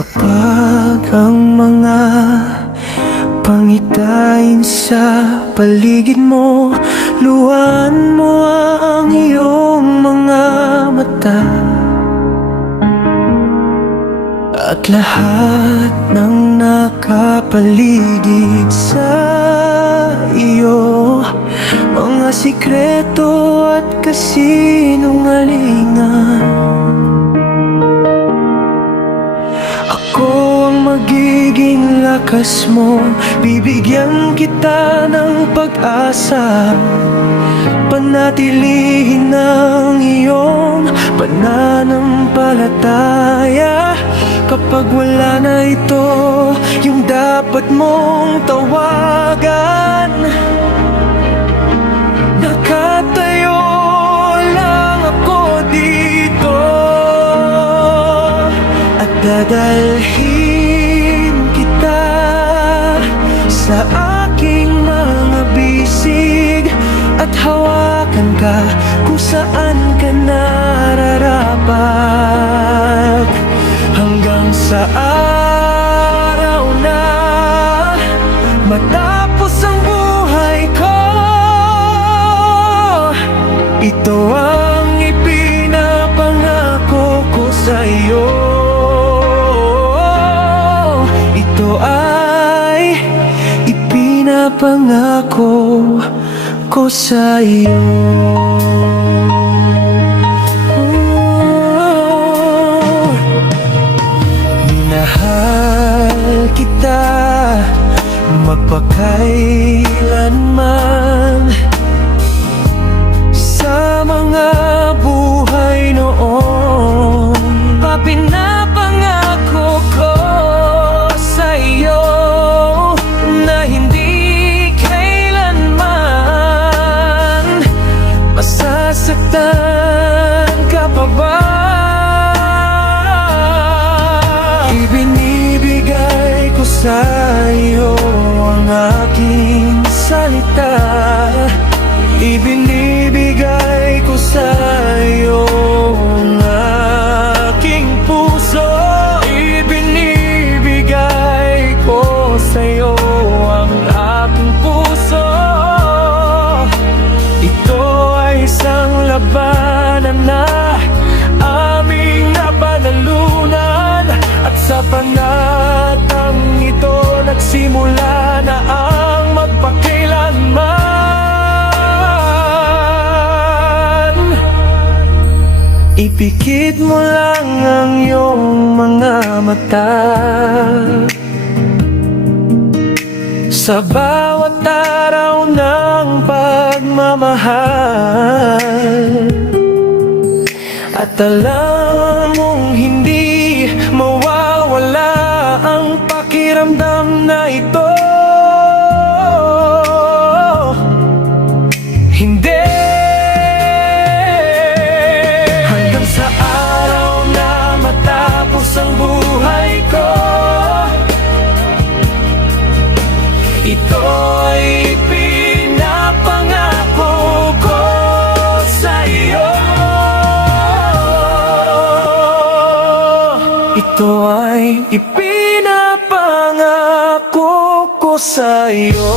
Kapag ang mga pangitain sa paligid mo, luhaan mo ang iyong mga mata, at lahat ng nakapaligid sa iyo, mga sikreto at kasinungalingan. Ako ang magiging lakas mo, bibigyan kita ng pag-asa, panatilihin ang iyong pananampalataya. Kapag wala na ito, yung dapat mong tawagan, nakatayo lang ako dito at dadalhin kita sa aking mga bisig, at hawakan ka kung saan ka nararapat, hanggang sa araw na matapos ang buhay ko. Ito ang ipinapangako ko sa iyo. Ito ay ipinapangako ko sa iyo. Minahal kita magpakailanman, sa mga buhay noon pinapangako ko sa iyo na hindi kailanman masasaktan ka pa ba. Ibinibigay ko sa iyo ang aking salita, ibinibigay ko sa iyo ang aking puso, ibinibigay ko sa iyo ang aking puso. Ito ay isang labanan na aming napanalunan, at sa panatang ito nagsimula na ang magpakailanman. Ipikit mo lang ang iyong mga mata, sa bawat araw ng pagmamahal, at alam mong hindi mawawala ang pakiramdam na ito. Hindi, hanggang sa araw na matapos ang buhay ko, ito ay pinapangako ko sa iyo. Ito ay ipinapangako ko sa iyo.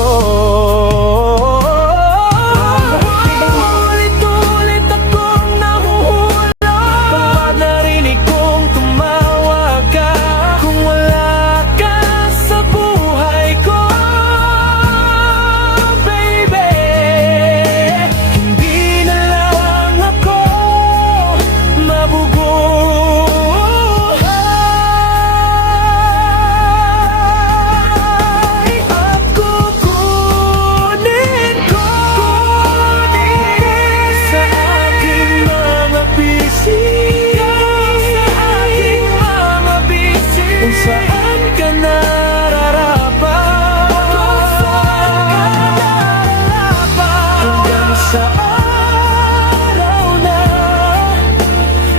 Ulit-ulit akong nahuhulog kapag narinig kong tumawag ka. Kung wala ka sa buhay ko, baby, hindi na lang ako mabubuhay. Ako kunin ko sa aking mga bisig, kung saan ka nararapat, hanggang sa araw na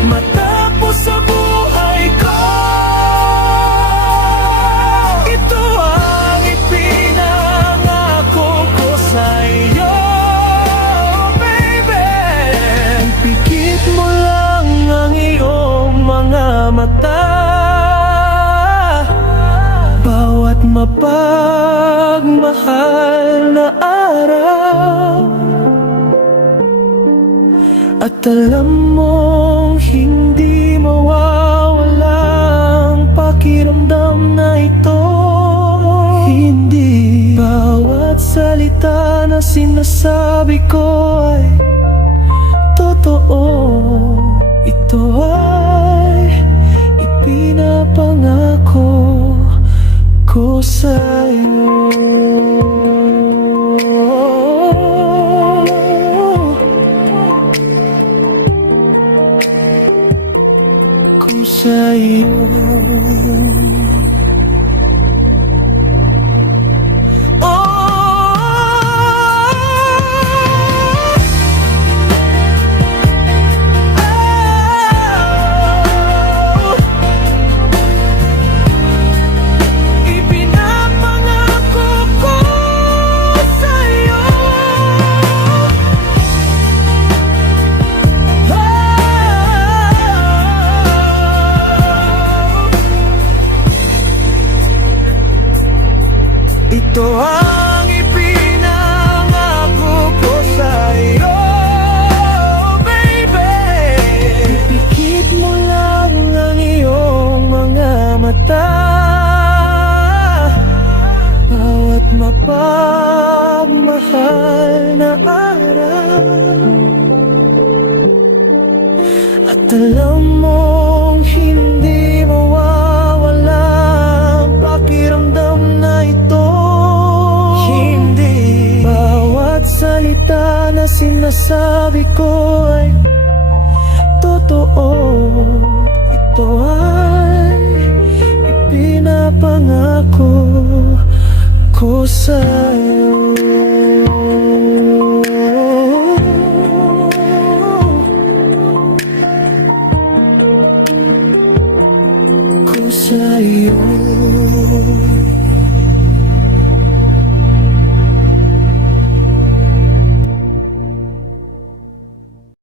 matapos ang buhay ko. Ito ang ipinangako ko sa iyo, baby. Ipikit mo lang ang iyong mga mata, mapagmahal na araw. At alam mong hindi mawawalang pakiramdam na ito. Hindi bawat salita na sinasabi ko ay totoo. Ito ay ipinapangako ko sa'yo. Ko sa'yo. Ito ang ipinangako ko sa'yo, baby. Ipikit mo lang ang iyong mga mata. Bawat mapagmahal na araw. At alam mong hindi mawawala ang pakiramdam na ito. Salita na sinasabi ko ay totoo. Ito ay ipinapangako ko sa'yo. Ko sa'yo.